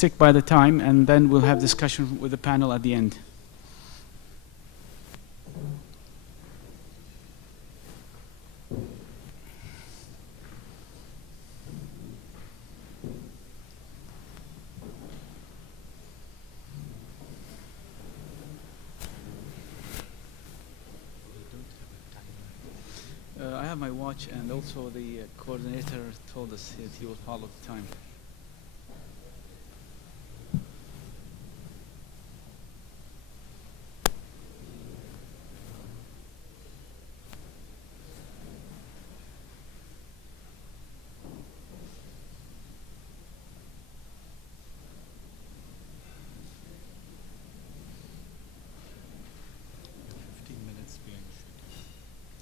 stick by the time, and then we'll have discussion with the panel at the end. I have my watch, and also the coordinator told us that he will follow the time.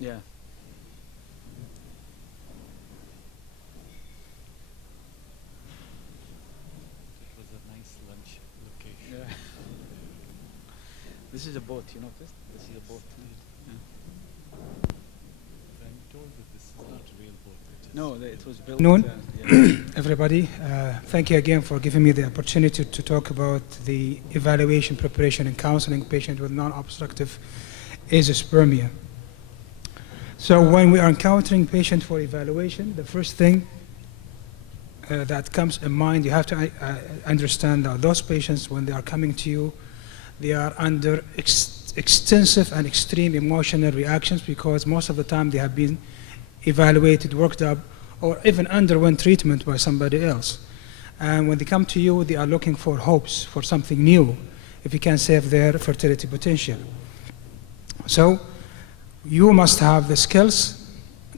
Yeah. It was a nice lunch location. Yeah. This is a boat, you know this? This is a boat. Yeah. I'm told that this is not a real boat. No, it was built. Everybody, thank you again for giving me the opportunity to talk about the evaluation, preparation, and counseling patients with non-obstructive azoospermia. So when we are encountering patients for evaluation, the first thing that comes in mind, you have to understand that those patients, when they are coming to you, they are under extensive and extreme emotional reactions, because most of the time they have been evaluated, worked up, or even underwent treatment by somebody else. And when they come to you, they are looking for hopes, for something new, if you can save their fertility potential. So you must have the skills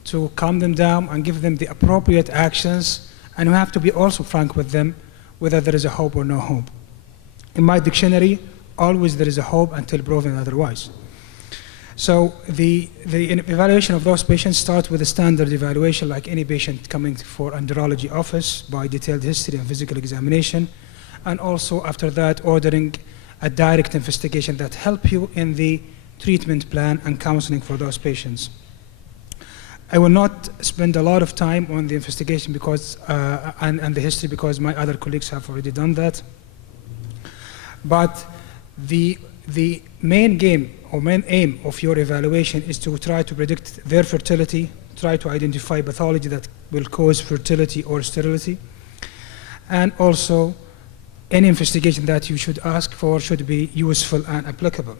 to calm them down and give them the appropriate actions, and you have to be also frank with them whether there is a hope or no hope. In my dictionary, always there is a hope until proven otherwise. So the evaluation of those patients starts with a standard evaluation, like any patient coming for a neurology office, by detailed history and physical examination, and also after that ordering a direct investigation that help you in the treatment plan and counseling for those patients. I will not spend a lot of time on the investigation because and the history, because my other colleagues have already done that. But the main game or main aim of your evaluation is to try to predict their fertility, try to identify pathology that will cause fertility or sterility, and also any investigation that you should ask for should be useful and applicable.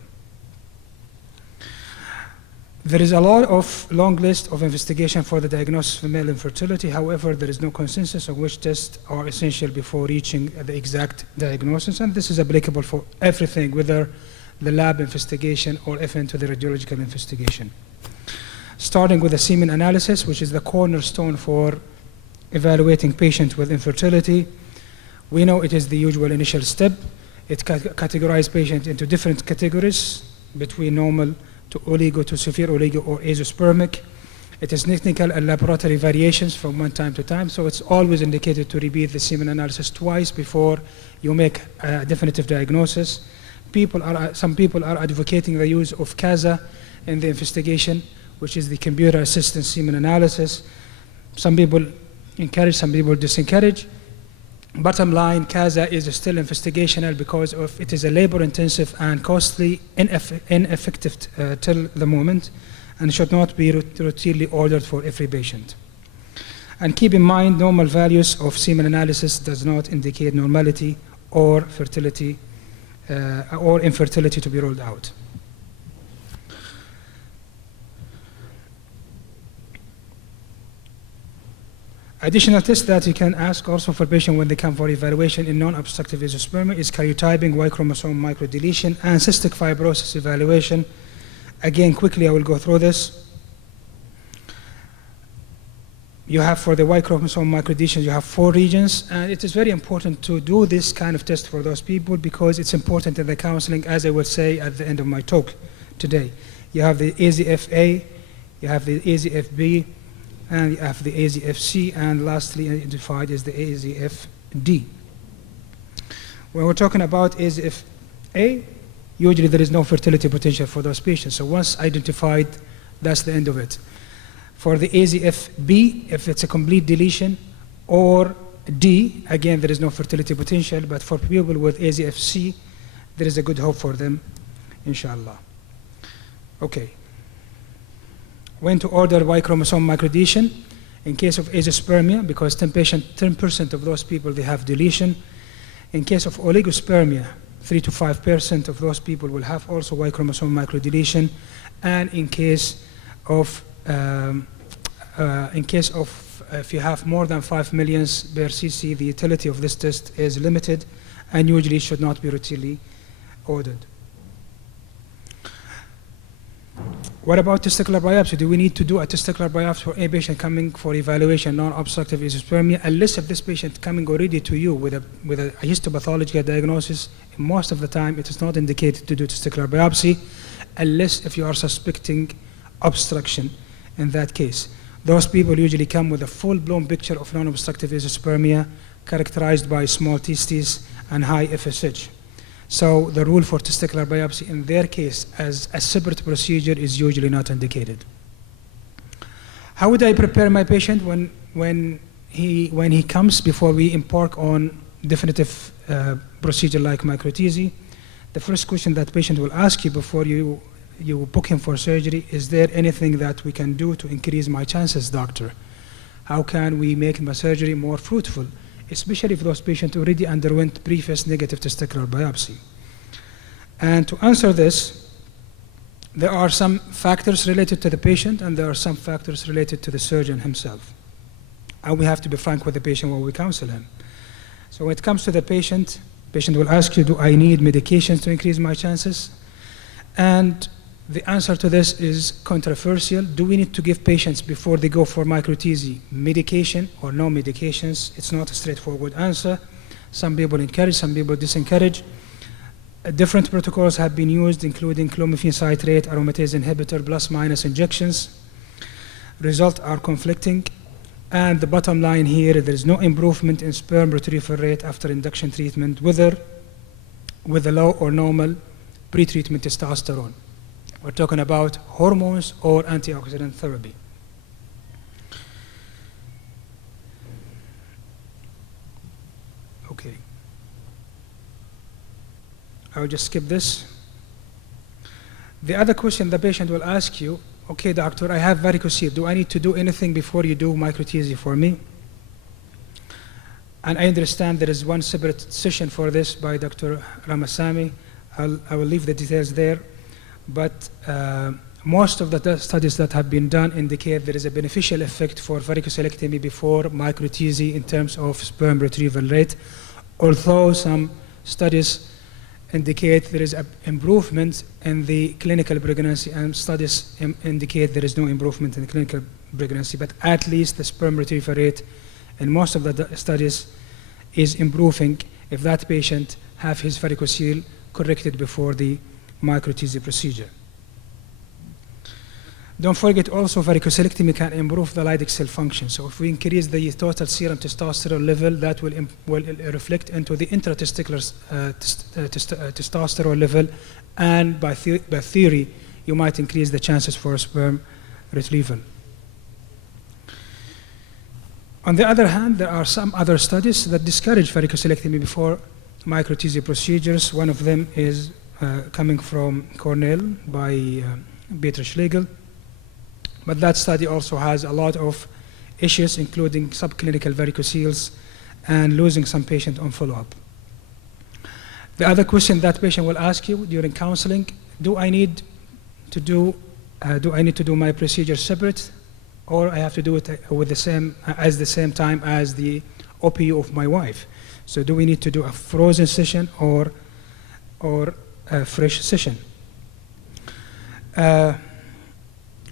There is a long list of investigation for the diagnosis of male infertility. However, there is no consensus on which tests are essential before reaching the exact diagnosis, and this is applicable for everything, whether the lab investigation or even to the radiological investigation. Starting with the semen analysis, which is the cornerstone for evaluating patients with infertility. We know it is the usual initial step. It categorizes patients into different categories, between normal to oligo to severe oligo or azoospermic. It is technical and laboratory variations from one time to time, so it's always indicated to repeat the semen analysis twice before you make a definitive diagnosis. Some people are advocating the use of CASA in the investigation, which is the computer assisted semen analysis. Some people encourage, some people disencourage. Bottom line, CASA is still investigational because it is a labor-intensive and costly, ineffective till the moment, and should not be routinely ordered for every patient. And keep in mind, normal values of semen analysis does not indicate normality or fertility or infertility to be ruled out. Additional tests that you can ask also for patients when they come for evaluation in non-obstructive azoospermia is karyotyping, Y chromosome microdeletion, and cystic fibrosis evaluation. Again, quickly I will go through this. You have for the Y chromosome microdeletion, you have 4 regions, and it is very important to do this kind of test for those people because it's important in the counseling, as I will say at the end of my talk today. You have the AZFA, you have the AZFB, and you have the AZFC, and lastly identified is the AZFD. When we're talking about AZFA, usually there is no fertility potential for those patients. So once identified, that's the end of it. For the AZFB, if it's a complete deletion or D, again, there is no fertility potential, but for people with AZFC, there is a good hope for them, inshallah. Okay. When to order Y chromosome microdeletion? In case of azoospermia, because 10% of those people, they have deletion. In case of oligospermia, 3 to 5% of those people will have also Y chromosome microdeletion. And in case of if you have more than 5 millions per cc, the utility of this test is limited and usually should not be routinely ordered. What about testicular biopsy? Do we need to do a testicular biopsy for a patient coming for evaluation, non-obstructive azoospermia? Unless if this patient coming already to you with a histopathological diagnosis, most of the time it is not indicated to do testicular biopsy, unless if you are suspecting obstruction. In that case, those people usually come with a full-blown picture of non-obstructive azoospermia characterized by small testes and high FSH. So the rule for testicular biopsy in their case as a separate procedure is usually not indicated. How would I prepare my patient when he comes before we embark on definitive procedure like microTZ? The first question that patient will ask you before you book him for surgery, is there anything that we can do to increase my chances, doctor? How can we make my surgery more fruitful? Especially if those patients already underwent previous negative testicular biopsy. And to answer this, there are some factors related to the patient and there are some factors related to the surgeon himself. And we have to be frank with the patient when we counsel him. So when it comes to the patient will ask you, do I need medications to increase my chances? And the answer to this is controversial. Do we need to give patients before they go for microTZ medication or no medications? It's not a straightforward answer. Some people encourage, some people disencourage. Different protocols have been used, including clomiphene citrate, aromatase inhibitor, plus minus injections. Results are conflicting. And the bottom line here, there is no improvement in sperm retrieval rate after induction treatment, whether with a low or normal pre-treatment testosterone. We're talking about hormones or antioxidant therapy. Okay. I'll just skip this. The other question the patient will ask you, okay, doctor, I have varicocele. Do I need to do anything before you do microTZ for me? And I understand there is one separate session for this by Dr. Ramasamy. I will leave the details there. But most of the studies that have been done indicate there is a beneficial effect for varicocelectomy before microTZ in terms of sperm retrieval rate, although some studies indicate there is an improvement in the clinical pregnancy and studies indicate there is no improvement in the clinical pregnancy, but at least the sperm retrieval rate in most of the studies is improving if that patient have his varicocele corrected before the microTZ procedure. Don't forget also varicocelectomy can improve the Leydig cell function. So if we increase the total serum testosterone level, that will reflect into the intratesticular testosterone level, and by theory, you might increase the chances for sperm retrieval. On the other hand, there are some other studies that discourage varicocelectomy before microTZ procedures. One of them is coming from Cornell by Peter Schlegel. But that study also has a lot of issues, including subclinical varicoceles and losing some patient on follow-up. The other question that patient will ask you during counseling, do I need to do my procedure separate, or I have to do it with the same time as the OPU of my wife? So do we need to do a frozen session or a fresh session?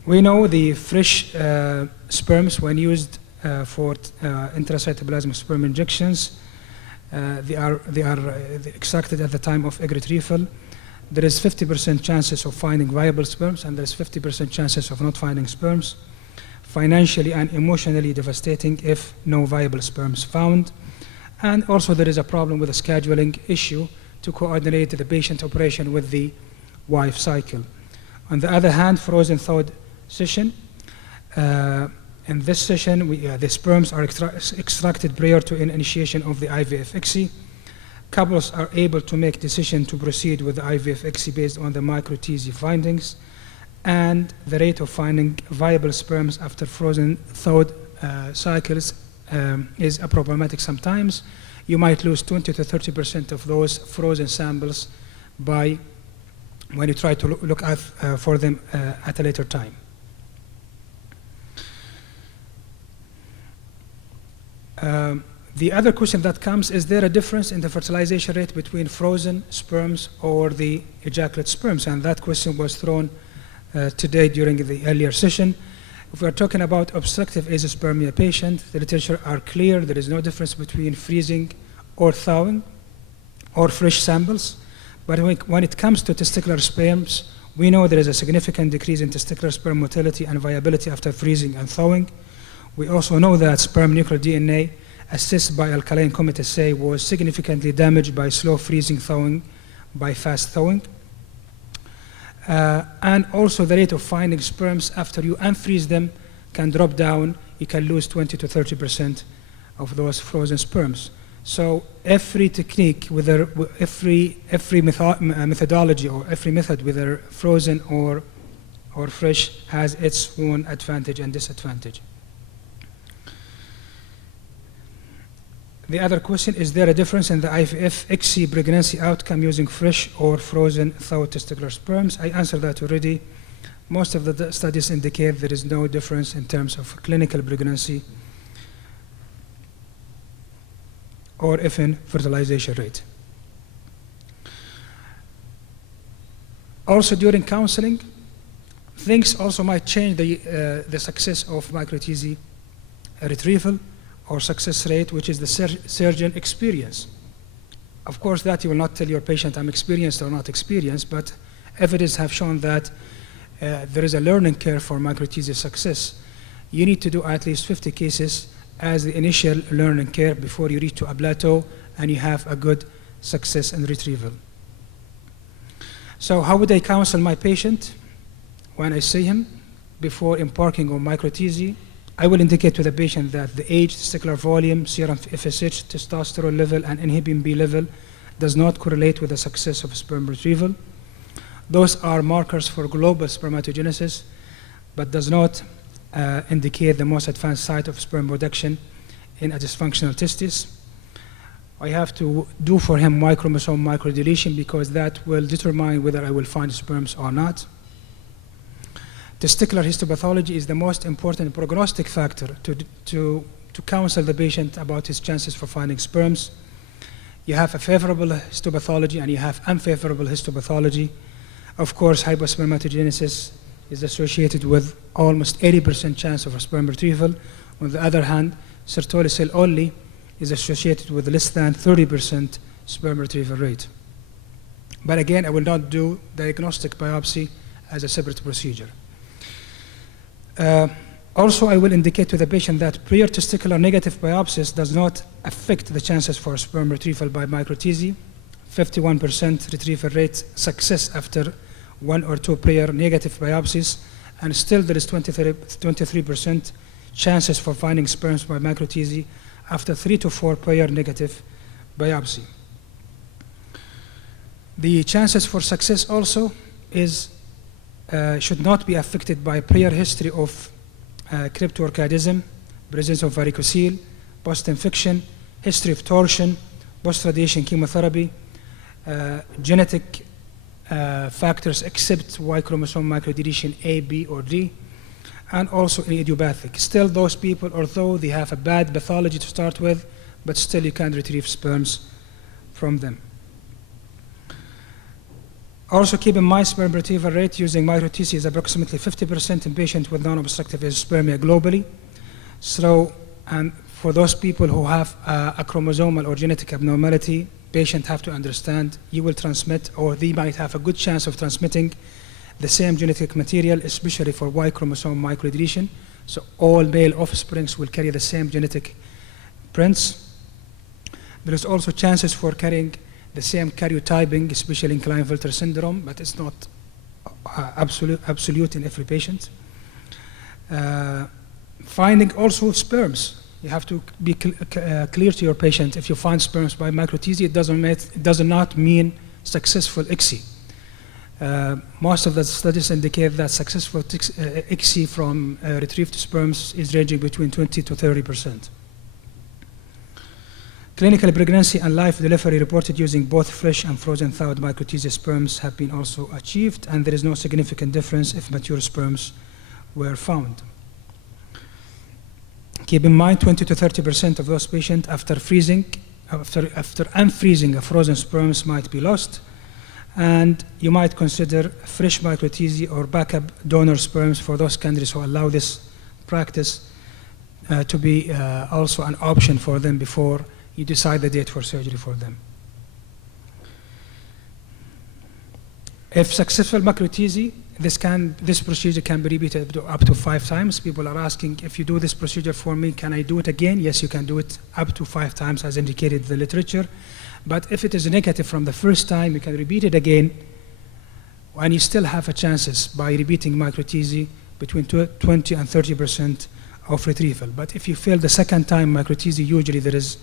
We know the fresh sperms, when used for intracytoplasmic sperm injections, they are extracted at the time of egg retrieval. There is 50% chances of finding viable sperms, and there is 50% chances of not finding sperms. Financially and emotionally devastating if no viable sperms found. And also there is a problem with a scheduling issue to coordinate the patient operation with the wife cycle. On the other hand, frozen thawed session In this session, the sperms are extracted prior to initiation of the IVF-ICSI. Couples are able to make decision to proceed with the IVF-ICSI based on the micro-TZ findings, and the rate of finding viable sperms after frozen thawed cycles is problematic sometimes. You might lose 20 to 30% of those frozen samples when you try to look for them at a later time. The other question that comes, is there a difference in the fertilization rate between frozen sperms or the ejaculate sperms? And that question was thrown today during the earlier session. If we're talking about obstructive azoospermia patient, the literature are clear. There is no difference between freezing or thawing or fresh samples. But when it comes to testicular sperms, we know there is a significant decrease in testicular sperm motility and viability after freezing and thawing. We also know that sperm nuclear DNA assessed by alkaline comet assay was significantly damaged by slow freezing thawing by fast thawing. And also the rate of finding sperms after you unfreeze them can drop down. You can lose 20 to 30% of those frozen sperms. So every technique, whether every methodology or every method, whether frozen or fresh, has its own advantage and disadvantage. The other question, is there a difference in the IVF-ICSI pregnancy outcome using fresh or frozen thawed testicular sperms? I answered that already. Most of the studies indicate there is no difference in terms of clinical pregnancy or even fertilization rate. Also during counseling, things also might change the success of micro-TZ retrieval or success rate, which is the surgeon experience. Of course, that you will not tell your patient I'm experienced or not experienced, but evidence have shown that there is a learning curve for micro-TZ success. You need to do at least 50 cases as the initial learning curve before you reach to a plateau and you have a good success in retrieval. So how would I counsel my patient when I see him before embarking on micro-TZ? I will indicate to the patient that the age, testicular volume, serum FSH, testosterone level, and inhibin B level does not correlate with the success of sperm retrieval. Those are markers for global spermatogenesis, but does not indicate the most advanced site of sperm production in a dysfunctional testis. I have to do for him Y-chromosome microdeletion because that will determine whether I will find sperms or not. Testicular histopathology is the most important prognostic factor to counsel the patient about his chances for finding sperms. You have a favorable histopathology and you have unfavorable histopathology. Of course, hypospermatogenesis is associated with almost 80% chance of a sperm retrieval. On the other hand, Sertoli cell only is associated with less than 30% sperm retrieval rate. But again, I will not do diagnostic biopsy as a separate procedure. Also, I will indicate to the patient that prior testicular negative biopsies does not affect the chances for sperm retrieval by micro-TZ. 51% retrieval rate success after 1 or 2 prior negative biopsies, and still there is 23% chances for finding sperms by micro-TZ after 3 to 4 prior negative biopsy. The chances for success also should not be affected by prior history of cryptorchidism, presence of varicocele, post-infection, history of torsion, post-radiation chemotherapy, genetic factors except Y chromosome microdeletion A, B, or D, and also in idiopathic. Still, those people, although they have a bad pathology to start with, but still you can retrieve sperms from them. Also keep in mind sperm retrieval rate using micro-TZ is approximately 50% in patients with non-obstructive azoospermia globally. So, and for those people who have a chromosomal or genetic abnormality, patients have to understand you will transmit, or they might have a good chance of transmitting the same genetic material, especially for Y chromosome microdeletion. So all male offsprings will carry the same genetic prints. There is also chances for carrying the same karyotyping, especially in Klinefelter syndrome, but it's not absolute in every patient. Finding also sperms. You have to be clear to your patient. If you find sperms by microTZ, it does not mean successful ICSI. Most of the studies indicate that successful ICSI from retrieved sperms is ranging between 20 to 30%. Clinical pregnancy and live delivery reported using both fresh and frozen thawed microTZ sperms have been also achieved, and there is no significant difference if mature sperms were found. Keep in mind 20 to 30% of those patients after unfreezing a frozen sperms might be lost, and you might consider fresh microTZ or backup donor sperms for those countries who allow this practice to be also an option for them before you decide the date for surgery for them. If successful microTZ, this procedure can be repeated up to 5 times. People are asking, if you do this procedure for me, can I do it again? Yes, you can do it up to 5 times as indicated in the literature. But if it is negative from the first time, you can repeat it again, and you still have a chances by repeating microTZ between 20 and 30% of retrieval. But if you fail the second time microTZ, usually there is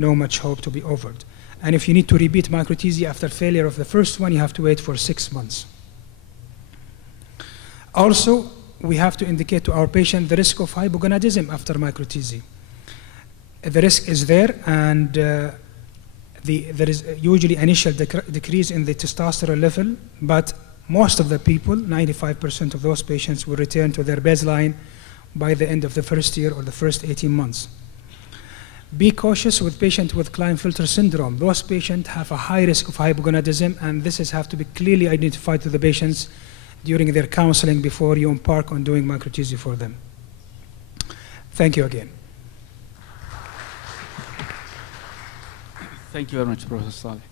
no much hope to be offered. And if you need to repeat microTZ after failure of the first one, you have to wait for 6 months. Also, we have to indicate to our patient the risk of hypogonadism after microTZ. The risk is there, and there is usually initial decrease in the testosterone level, but most of the people, 95% of those patients, will return to their baseline by the end of the first year or the first 18 months. Be cautious with patients with Klinefelter syndrome. Those patients have a high risk of hypogonadism, and this has to be clearly identified to the patients during their counseling before you embark on doing microTZ for them. Thank you again. Thank you very much, Professor Saleh.